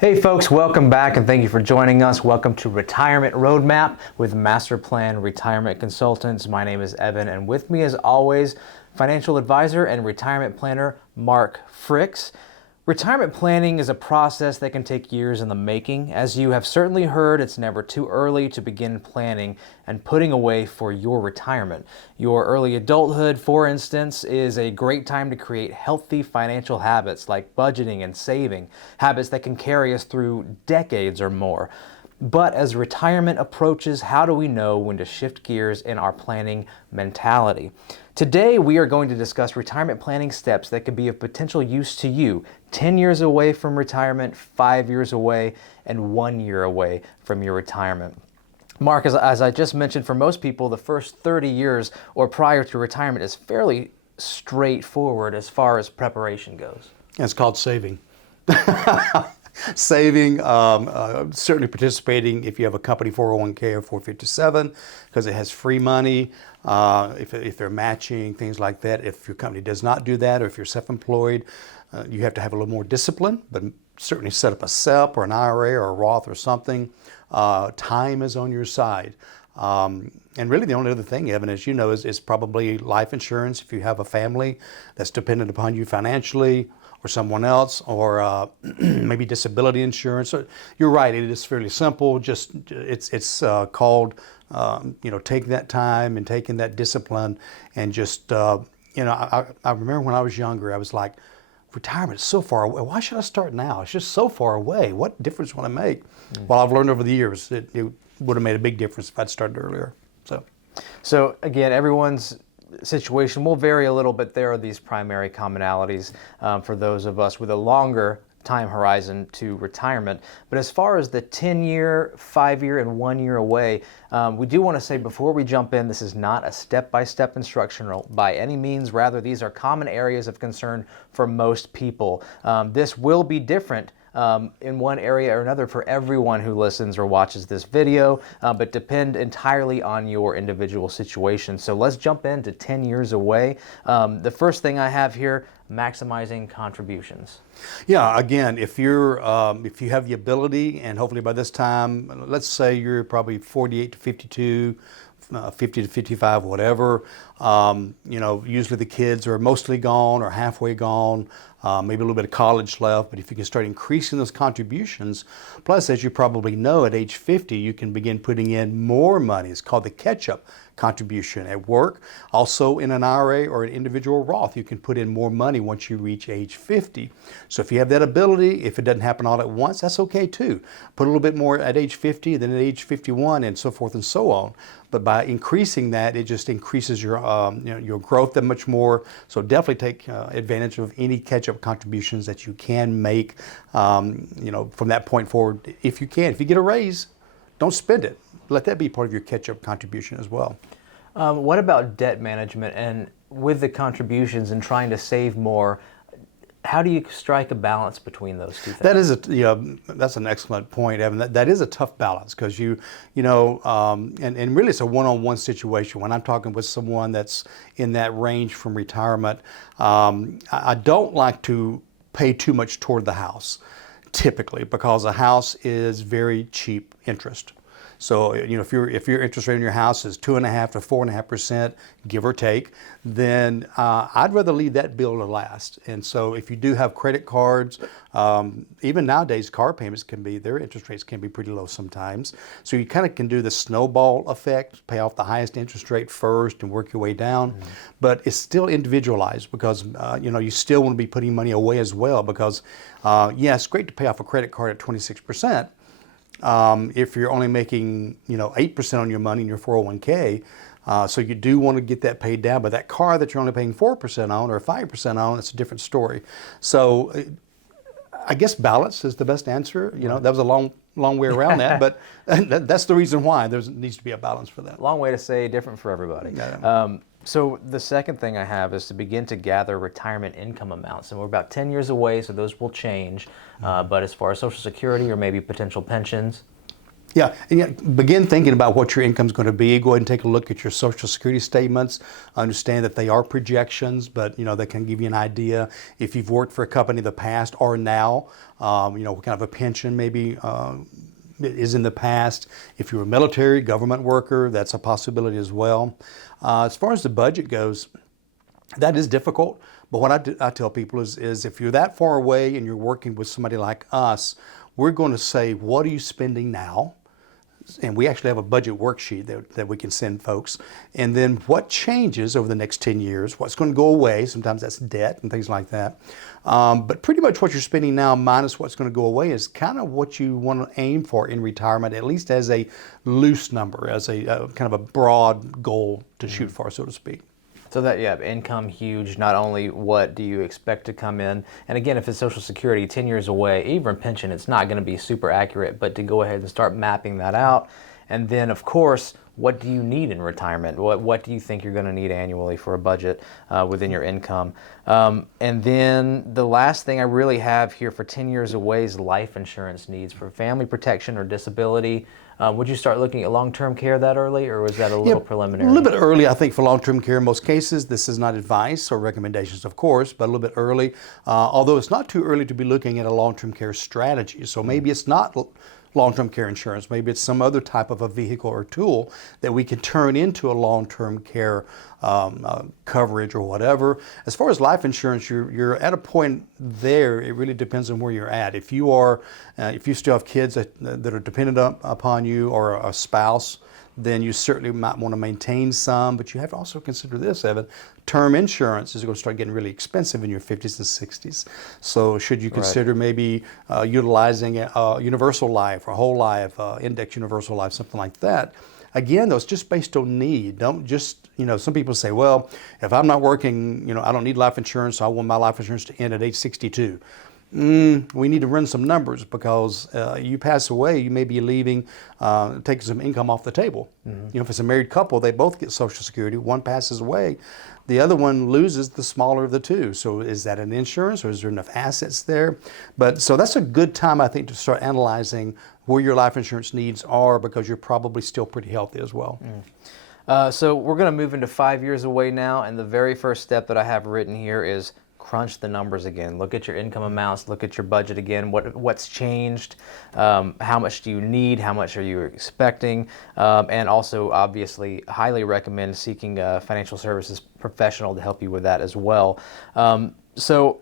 Hey folks, welcome back and thank you for joining us. Welcome to Retirement Roadmap with MasterPlan Retirement Consultants. My name is Evan, and with me as always, financial advisor and retirement planner Mark Fricks. Retirement planning is a process that can take years in the making. As you have certainly heard, it's never too early to begin planning and putting away for your retirement. Your early adulthood, for instance, is a great time to create healthy financial habits like budgeting and saving, habits that can carry us through decades or more. But as retirement approaches, how do we know when to shift gears in our planning mentality? Today, we are going to discuss retirement planning steps that could be of potential use to you 10 years away from retirement, 5 years away, and 1 year away from your retirement. Mark, as I just mentioned, for most people, the first 30 years or prior to retirement is fairly straightforward as far as preparation goes. It's called saving. Saving, certainly participating if you have a company 401k or 457 because it has free money, if they're matching, things like that. If your company does not do that, or if you're self-employed, you have to have a little more discipline, but certainly set up a SEP or an IRA or a Roth or something. Time is on your side. And really the only other thing, Evan, as you know, is probably life insurance if you have a family that's dependent upon you financially, or someone else, or maybe disability insurance. So you're right, it is fairly simple. Just it's called taking that time and taking that discipline, and just I remember when I was younger, I was like, retirement is so far away. Why should I start now? It's just so far away. What difference will it make? Well, I've learned over the years it would have made a big difference if I'd started earlier. So again, everyone's situation will vary a little, but there are these primary commonalities for those of us with a longer time horizon to retirement. But as far as the 10-year, 5-year, and 1 year away, we do want to say before we jump in, this is not a step-by-step instructional by any means. Rather, these are common areas of concern for most people. This will be different in one area or another for everyone who listens or watches this video, but depend entirely on your individual situation. So let's jump into 10 years away. The first thing I have here, maximizing contributions. Yeah, again, if you have the ability, and hopefully by this time, let's say you're probably 48 to 52, 50 to 55, whatever. Usually the kids are mostly gone or halfway gone, maybe a little bit of college left, but if you can start increasing those contributions, plus as you probably know, at age 50, you can begin putting in more money. It's called the catch-up contribution at work. Also in an IRA or an individual Roth, you can put in more money once you reach age 50. So if you have that ability, if it doesn't happen all at once, that's okay too. Put a little bit more at age 50, then at age 51, and so forth and so on. But by increasing that, it just increases your growth that much more. So definitely take advantage of any catch-up contributions that you can make, from that point forward. If you can, if you get a raise, don't spend it. Let that be part of your catch-up contribution as well. What about debt management, and with the contributions and trying to save more? How do you strike a balance between those two things? That is that's an excellent point, Evan. That is a tough balance because and really it's a one-on-one situation. When I'm talking with someone that's in that range from retirement, I don't like to pay too much toward the house, typically, because a house is very cheap interest. So, if your interest rate in your house is 2.5% to 4.5%, give or take, then I'd rather leave that bill to last. And so, if you do have credit cards, even nowadays, car payments their interest rates can be pretty low sometimes. So you kind of can do the snowball effect, pay off the highest interest rate first and work your way down. Mm-hmm. But it's still individualized because you still want to be putting money away as well. Because it's great to pay off a credit card at 26%. If you're only making 8% on your money in your 401k, so you do want to get that paid down. But that car that you're only paying 4% on or 5% on, it's a different story. So I guess balance is the best answer. That was a long way around that, but that's the reason why there needs to be a balance for that. Long way to say different for everybody. Yeah. So the second thing I have is to begin to gather retirement income amounts. And we're about 10 years away, so those will change. But as far as Social Security or maybe potential pensions? Yeah, and yet begin thinking about what your income is going to be. Go ahead and take a look at your Social Security statements. Understand that they are projections, but they can give you an idea if you've worked for a company in the past or now. What kind of a pension maybe is in the past. If you're a military, government worker, that's a possibility as well. As far as the budget goes, that is difficult. But what I tell people is if you're that far away and you're working with somebody like us, we're going to say, what are you spending now? And we actually have a budget worksheet that we can send folks. And then what changes over the next 10 years, what's going to go away, sometimes that's debt and things like that. But pretty much what you're spending now minus what's going to go away is kind of what you want to aim for in retirement, at least as a loose number, as a kind of a broad goal to shoot for, so to speak. So that, yeah, income huge. Not only what do you expect to come in, and again, if it's Social Security 10 years away, even pension, it's not going to be super accurate, but to go ahead and start mapping that out. And then, of course, what do you need in retirement? What do you think you're going to need annually for a budget within your income? And then the last thing I really have here for 10 years away is life insurance needs for family protection or disability. Would you start looking at long-term care that early, or was that a little preliminary? A little bit early, I think, for long-term care in most cases. This is not advice or recommendations, of course, but a little bit early. Although it's not too early to be looking at a long-term care strategy. So maybe it's not long-term care insurance. Maybe it's some other type of a vehicle or tool that we can turn into a long-term care coverage or whatever. As far as life insurance, you're at a point there. It really depends on where you're at. If you still have kids that are dependent upon you or a spouse, then you certainly might want to maintain some, but you have to also consider this, Evan. Term insurance is going to start getting really expensive in your 50s and 60s. So should you consider maybe utilizing a universal life or whole life, index universal life, something like that? Again, though, it's just based on need. Don't just, some people say, well, if I'm not working, I don't need life insurance, so I want my life insurance to end at age 62. We need to run some numbers because you pass away, you may be leaving, taking some income off the table. Mm-hmm. If it's a married couple, they both get Social Security. One passes away, the other one loses the smaller of the two. So is that an insurance or is there enough assets there? But so that's a good time, I think, to start analyzing where your life insurance needs are because you're probably still pretty healthy as well. So we're going to move into 5 years away now, and the very first step that I have written here is crunch the numbers again. Look at your income amounts, look at your budget again, what's changed, how much do you need, how much are you expecting, and also obviously highly recommend seeking a financial services professional to help you with that as well. So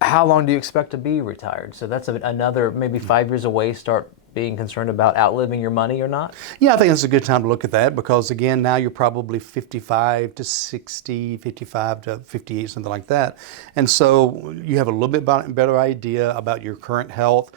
how long do you expect to be retired? So that's another maybe 5 years away, start being concerned about outliving your money or not? Yeah, I think it's a good time to look at that because, again, now you're probably 55 to 60, 55 to 58, something like that. And so you have a little bit better idea about your current health.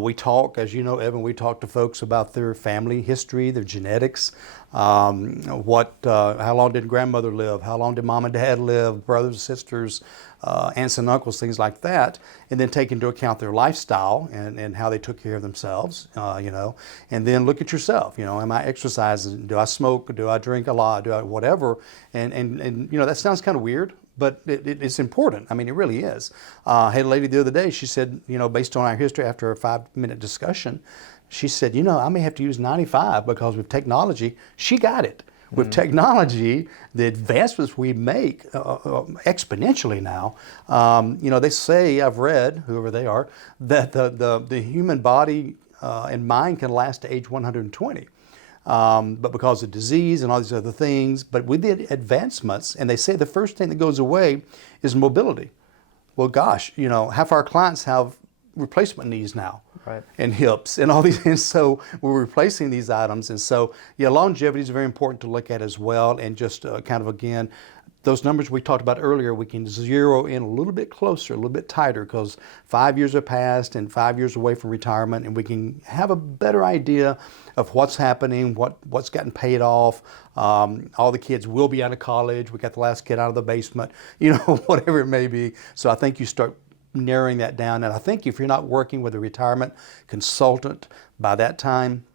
We talk, as you know, Evan, we talk to folks about their family history, their genetics, how long did grandmother live, how long did mom and dad live, brothers and sisters, aunts and uncles, things like that, and then take into account their lifestyle and how they took care of themselves, and then look at yourself. Am I exercising? Do I smoke? Do I drink a lot? Do I whatever? And that sounds kind of weird, but it's important. I mean, it really is. I had a lady the other day, she said, based on our history after a 5-minute discussion, she said, I may have to use 95 because with technology, she got it. With technology, the advancements we make exponentially now, they say, I've read, whoever they are, that the human body and mind can last to age 120. But because of disease and all these other things, but with the advancements, and they say the first thing that goes away is mobility. Well, gosh, half our clients have replacement knees now, right, and hips and all these, and so we're replacing these items. And so, longevity is very important to look at as well. And just kind of, again, those numbers we talked about earlier, we can zero in a little bit closer, a little bit tighter, because 5 years have passed and 5 years away from retirement, and we can have a better idea of what's happening, what's gotten paid off. All the kids will be out of college. We got the last kid out of the basement, whatever it may be. So I think you start narrowing that down. And I think if you're not working with a retirement consultant by that time,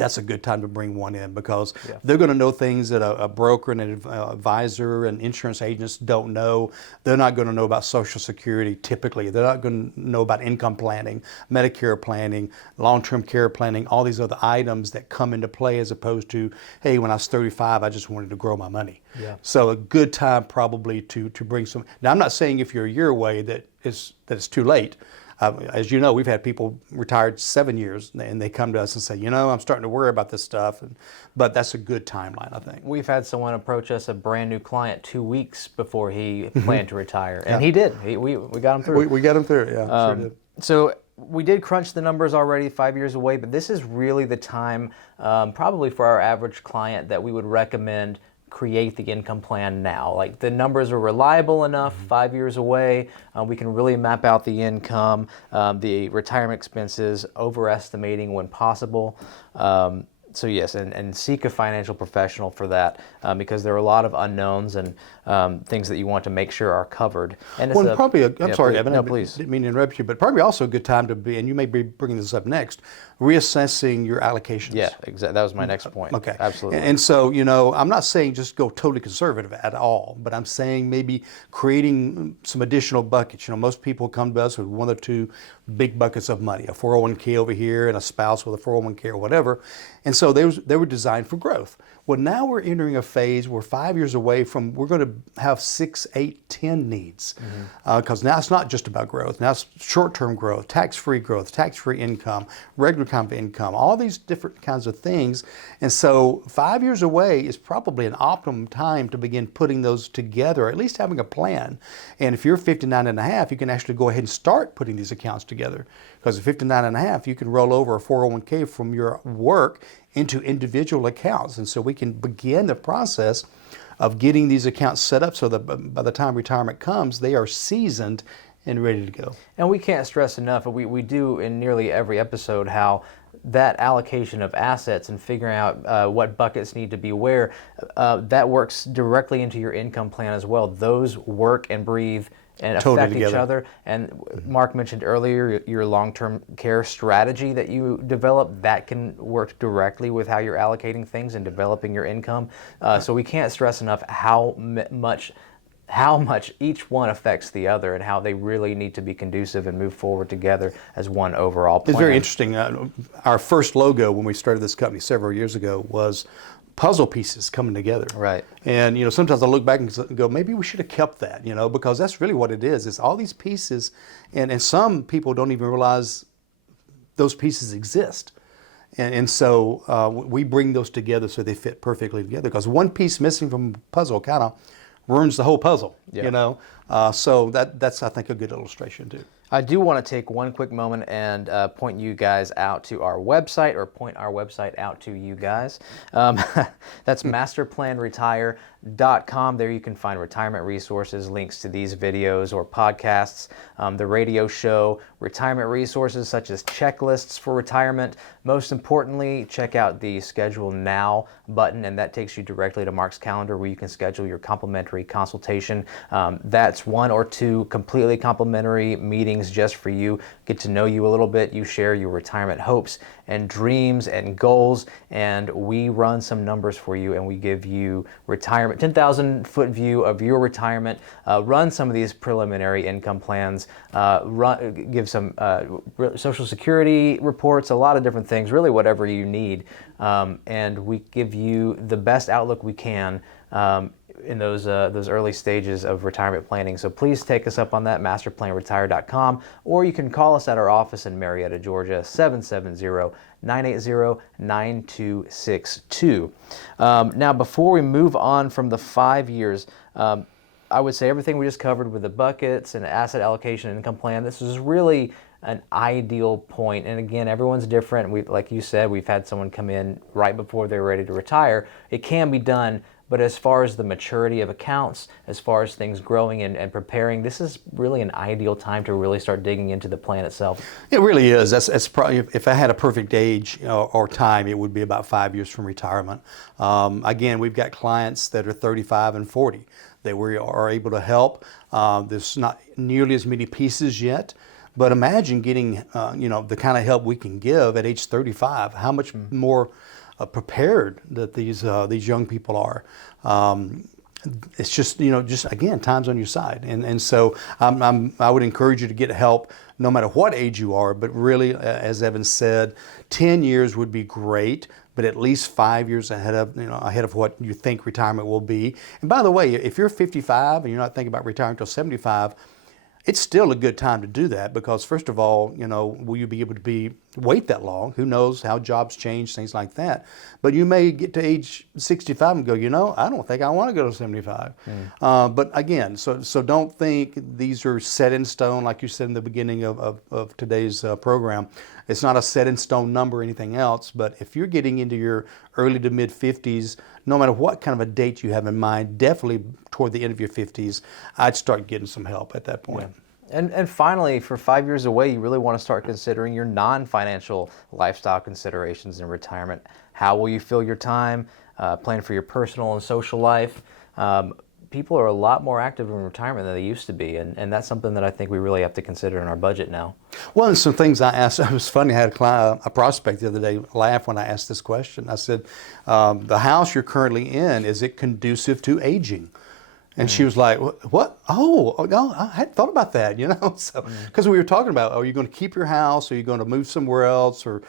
that's a good time to bring one in, because Yeah. they're going to know things that a broker and an advisor and insurance agents don't know. They're not going to know about Social Security typically. They're not going to know about income planning, Medicare planning, long-term care planning, all these other items that come into play, as opposed to, hey, when I was 35, I just wanted to grow my money. Yeah. So a good time probably to bring some. Now, I'm not saying if you're a year away that it's too late. As you know, we've had people retired 7 years, and they come to us and say, I'm starting to worry about this stuff. But that's a good timeline, I think. We've had someone approach us, a brand new client, 2 weeks before he planned to retire, and he did. We got him through. We got him through, yeah, sure did. So we did crunch the numbers already, 5 years away, but this is really the time, probably for our average client, that we would recommend create the income plan now. Like, the numbers are reliable enough, 5 years away. We can really map out the income, the retirement expenses, overestimating when possible. So yes, and seek a financial professional for that, because there are a lot of unknowns and things that you want to make sure are covered. And Well, probably, I'm sorry, please, Evan, no, I please. didn't mean to interrupt you, but probably also a good time to be, and you may be bringing this up next, reassessing your allocations. Yeah, exactly. That was my next point. Okay. Absolutely. And so, I'm not saying just go totally conservative at all, but I'm saying maybe creating some additional buckets. Most people come to us with one or two big buckets of money, a 401k over here and a spouse with a 401k or whatever. And so they were designed for growth. Well, now we're entering a phase where 5 years away from, we're going to have 6, 8, 10 needs. Because now it's not just about growth. Now it's short-term growth, tax-free growth, tax-free income, regular kind of income, all these different kinds of things. And so 5 years away is probably an optimum time to begin putting those together, or at least having a plan. And if you're 59 and a half, you can actually go ahead and start putting these accounts together. Because at 59 and a half, you can roll over a 401k from your work into individual accounts. And so we can begin the process of getting these accounts set up so that by the time retirement comes, they are seasoned and ready to go. And we can't stress enough, we do in nearly every episode, how that allocation of assets and figuring out what buckets need to be where, that works directly into your income plan as well. Those work and breathe and Totally affect each together. other. And Mark mentioned earlier your long-term care strategy that you develop, that can work directly with how you're allocating things and developing your income. So we can't stress enough how much each one affects the other, and how they really need to be conducive and move forward together as one overall plan. It's very interesting. Our first logo when we started this company several years ago was puzzle pieces coming together. Right. And sometimes I look back and go, maybe we should have kept that, because that's really what it is. It's all these pieces, and some people don't even realize those pieces exist. And so we bring those together so they fit perfectly together, because one piece missing from a puzzle kind of ruins the whole puzzle. Yeah. So that's, I think, a good illustration too. I do want to take one quick moment and point you guys out to our website, or point our website out to you guys. That's MasterPlanRetire.com. There you can find retirement resources, links to these videos or podcasts, the radio show, retirement resources such as checklists for retirement. Most importantly, check out the Schedule Now button, and that takes you directly to Mark's calendar, where you can schedule your complimentary consultation. That's 1 or 2 completely complimentary meetings just for you. Get to know you a little bit. You share your retirement hopes and dreams and goals, and we run some numbers for you, and we give you retirement 10,000-foot view of your retirement. Run some of these preliminary income plans. Give some Social Security reports, a lot of different things, really whatever you need, and we give you the best outlook we can in those early stages of retirement planning. So please take us up on that, masterplanretire.com, or you can call us at our office in Marietta, Georgia, 770-980-9262. Now, before we move on from the 5 years, I would say everything we just covered with the buckets and asset allocation and income plan, this is really an ideal point. And again, everyone's different. Like you said, we've had someone come in right before they're ready to retire. It can be done, but as far as the maturity of accounts, as far as things growing and preparing, this is really an ideal time to really start digging into the plan itself. It really is. That's probably, if I had a perfect age or time, it would be about 5 years from retirement. Again, we've got clients that are 35 and 40 that we are able to help. There's not nearly as many pieces yet, But imagine getting, the kind of help we can give at age 35. How much more prepared that these young people are. It's just, just again, time's on your side. And so I would encourage you to get help no matter what age you are, but really, as Evan said, 10 years would be great, but at least 5 years ahead of what you think retirement will be. And by the way, if you're 55 and you're not thinking about retiring until 75, it's still a good time to do that because, first of all, will you be able to wait that long? Who knows how jobs change, things like that. But you may get to age 65 and go, I don't think I want to go to 75. But again, so don't think these are set in stone, like you said in the beginning of today's program. It's not a set in stone number or anything else. But if you're getting into your early to mid 50s, no matter what kind of a date you have in mind, definitely toward the end of your 50s, I'd start getting some help at that point. Yeah. And finally, for 5 years away, you really want to start considering your non-financial lifestyle considerations in retirement. How will you fill your time? Plan for your personal and social life. People are a lot more active in retirement than they used to be, and that's something that I think we really have to consider in our budget now. Well, and some things I asked, it was funny, I had a prospect the other day laugh when I asked this question. I said, the house you're currently in, is it conducive to aging? And she was like, what? Oh, no, I hadn't thought about that, So, because we were talking about, are you going to keep your house? Are you going to move somewhere else? Or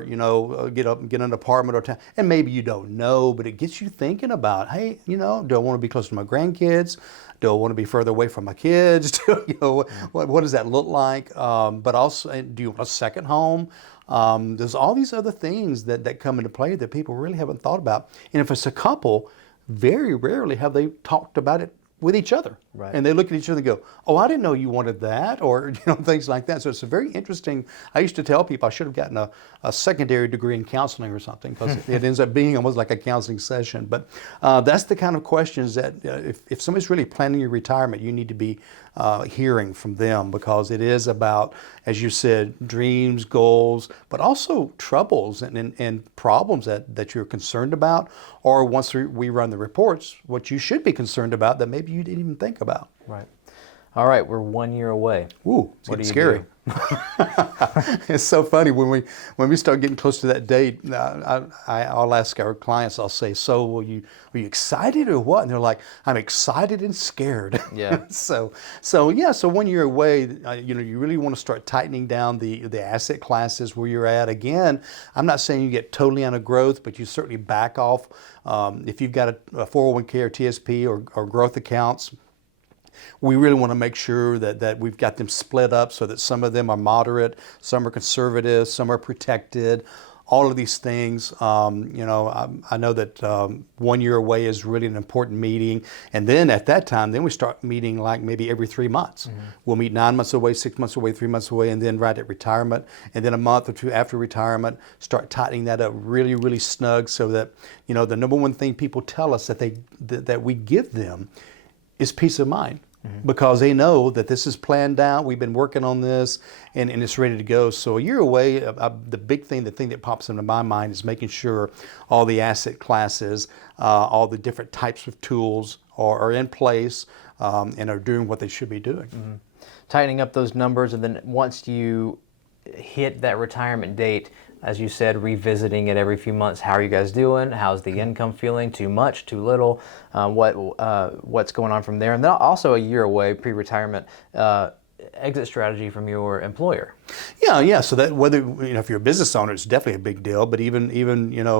get up and get an apartment or town? And maybe you don't know, but it gets you thinking about, hey, do I want to be close to my grandkids? Do I want to be further away from my kids? What does that look like? But also, do you want a second home? There's all these other things that come into play that people really haven't thought about. And if it's a couple, very rarely have they talked about it with each other. Right. And they look at each other and go, oh, I didn't know you wanted that, or things like that. So it's a very interesting, I used to tell people I should have gotten a secondary degree in counseling or something, because it ends up being almost like a counseling session. But that's the kind of questions that if somebody's really planning your retirement, you need to be hearing from them, because it is about, as you said, dreams, goals, but also troubles and problems that you're concerned about, or once we run the reports, what you should be concerned about that maybe you didn't even think about. Right. All right, we're 1 year away. Ooh, it's getting scary. It's so funny when we start getting close to that date. I'll ask our clients. I'll say, "So, are you excited or what?" And they're like, "I'm excited and scared." Yeah. So 1 year away, you really want to start tightening down the asset classes where you're at. Again, I'm not saying you get totally out of growth, but you certainly back off. If you've got a 401k or TSP or growth accounts, we really want to make sure that we've got them split up so that some of them are moderate, some are conservative, some are protected. All of these things, I know that 1 year away is really an important meeting. And then at that time, then we start meeting like maybe every 3 months. Mm-hmm. We'll meet 9 months away, 6 months away, 3 months away, and then right at retirement. And then a month or two after retirement, start tightening that up really, really snug, so that, the number one thing people tell us that we give them is peace of mind. Because they know that this is planned out, we've been working on this, and it's ready to go. So a year away, the thing that pops into my mind is making sure all the asset classes, all the different types of tools are in place and are doing what they should be doing. Mm-hmm. Tightening up those numbers, and then once you hit that retirement date, as you said, revisiting it every few months. How are you guys doing? How's the income feeling? Too much? Too little? What's going on from there? And then also a year away, pre-retirement, exit strategy from your employer. Yeah. So that whether if you're a business owner, it's definitely a big deal. But even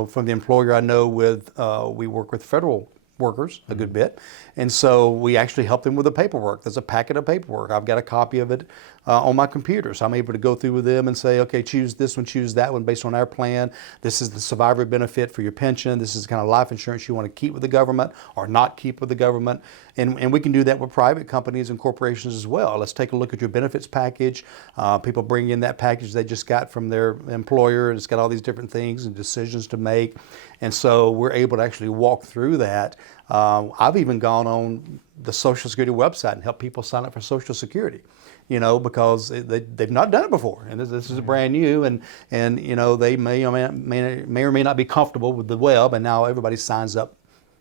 from the employer, I know we work with federal workers a good bit, and so we actually help them with the paperwork. There's a packet of paperwork. I've got a copy of it on my computer, so I'm able to go through with them and say, okay, choose this one, choose that one based on our plan. This is the survivor benefit for your pension. This is the kind of life insurance you want to keep with the government or not keep with the government. And we can do that with private companies and corporations as well. Let's take a look at your benefits package. People bring in that package they just got from their employer, and it's got all these different things and decisions to make. And so we're able to actually walk through that. I've even gone on the Social Security website and helped people sign up for Social Security, because they've not done it before, and this is brand new, and they may or may not be comfortable with the web, and now everybody signs up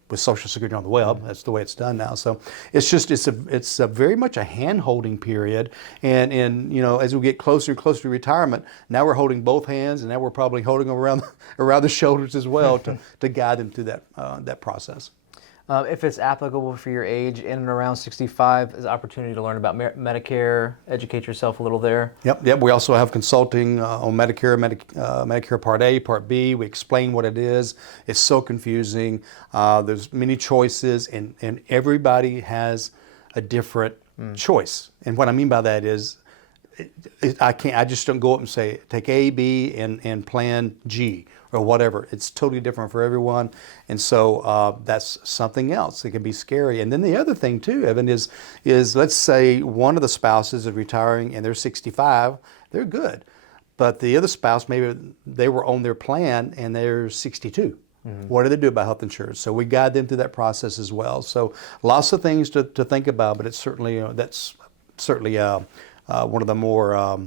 with Social Security on the web. That's the way it's done now. So it's a very much a hand-holding period. And as we get closer and closer to retirement, now we're holding both hands, and now we're probably holding them around the shoulders as well to guide them through that process. If it's applicable for your age, in and around 65, is an opportunity to learn about Medicare, educate yourself a little there. Yep. We also have consulting on Medicare, Medicare Part A, Part B. We explain what it is. It's so confusing. There's many choices, and everybody has a different choice. And what I mean by that is, I just don't go up and say, take A, B, and plan G or whatever. It's totally different for everyone. And so that's something else. It can be scary. And then the other thing too, Evan, is let's say one of the spouses is retiring and they're 65, they're good. But the other spouse, maybe they were on their plan and they're 62. What do they do about health insurance? So we guide them through that process as well. So lots of things to think about, but it's certainly, that's certainly one of the more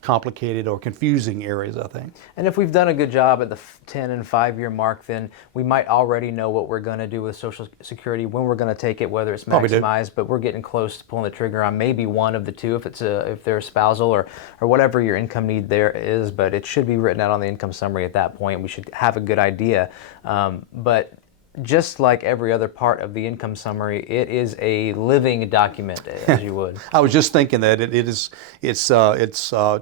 complicated or confusing areas, I think. And if we've done a good job at the 10 and 5 year mark, then we might already know what we're going to do with Social Security, when we're going to take it, whether it's maximized, but we're getting close to pulling the trigger on maybe one of the two, if they're spousal or whatever your income need there is. But it should be written out on the income summary at that point. We should have a good idea. But just like every other part of the income summary, it is a living document, as you would. I was just thinking that it's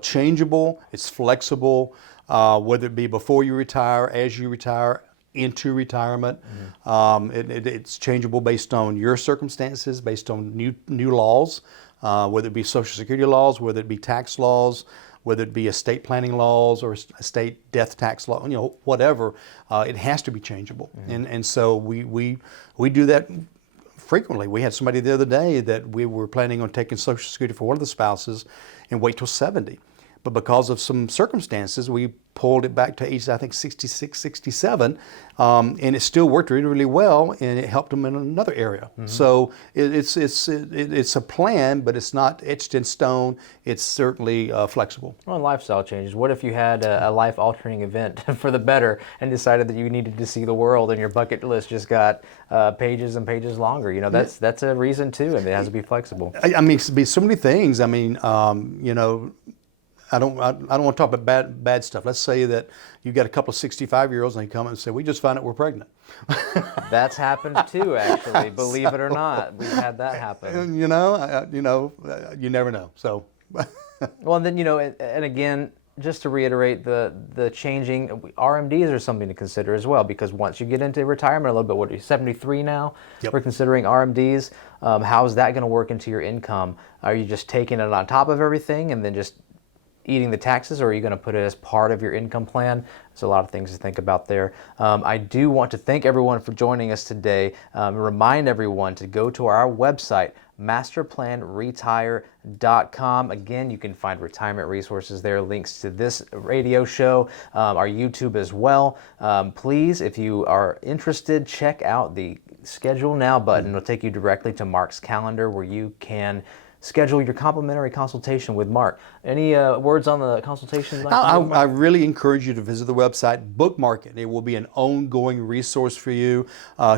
changeable, it's flexible, whether it be before you retire, as you retire, into retirement. It's changeable based on your circumstances, based on new laws, whether it be Social Security laws, whether it be tax laws, whether it be estate planning laws or estate death tax law, whatever, it has to be changeable. And so we do that frequently. We had somebody the other day that we were planning on taking Social Security for one of the spouses and wait till 70. But because of some circumstances, we pulled it back to age, I think, 66, 67, and it still worked really, really well, and it helped them in another area. So it's a plan, but it's not etched in stone. It's certainly flexible. Well, and lifestyle changes. What if you had a life-altering event for the better and decided that you needed to see the world, and your bucket list just got pages and pages longer? That's a reason too, and it has to be flexible. I mean, it could be so many things. I mean, I don't want to talk about bad stuff. Let's say that you've got a couple of 65-year-olds and they come and say, we just found out we're pregnant. That's happened too, actually. Believe it or not, we've had that happen. You never know. So, well, and then and again, just to reiterate, the changing RMDs are something to consider as well, because once you get into retirement a little bit, what are you, 73 now? Yep. We're considering RMDs. How is that going to work into your income? Are you just taking it on top of everything and then just eating the taxes, or are you going to put it as part of your income plan? There's a lot of things to think about there. I do want to thank everyone for joining us today. Remind everyone to go to our website, MasterPlanRetire.com. Again, you can find retirement resources there, links to this radio show, our YouTube as well. Please, if you are interested, check out the Schedule Now button. It'll take you directly to Mark's calendar, where you can schedule your complimentary consultation with Mark. Any words on the consultation? I really encourage you to visit the website, bookmark it. It will be an ongoing resource for you.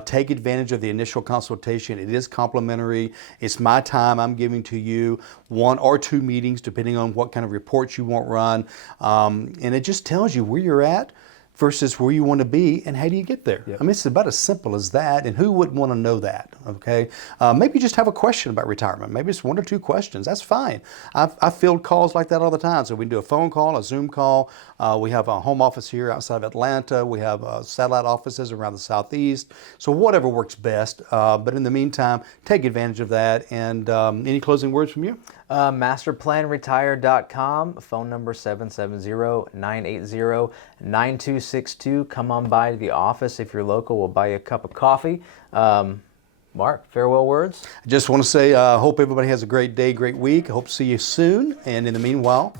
Take advantage of the initial consultation. It is complimentary. It's my time I'm giving to you, 1 or 2 meetings, depending on what kind of reports you want run. And it just tells you where you're at versus where you want to be and how do you get there. Yep. I mean, it's about as simple as that, and who wouldn't want to know that, okay? Maybe you just have a question about retirement. Maybe it's 1 or 2 questions. That's fine. I field calls like that all the time. So we can do a phone call, a Zoom call. We have a home office here outside of Atlanta. We have satellite offices around the Southeast. So whatever works best. But in the meantime, take advantage of that. And any closing words from you? MasterPlanRetire.com, phone number 770-980-9262. Come on by to the office if you're local. We'll buy you a cup of coffee. Mark, farewell words? I just want to say I hope everybody has a great day, great week. I hope to see you soon. And in the meanwhile,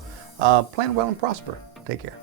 plan well and prosper. Take care.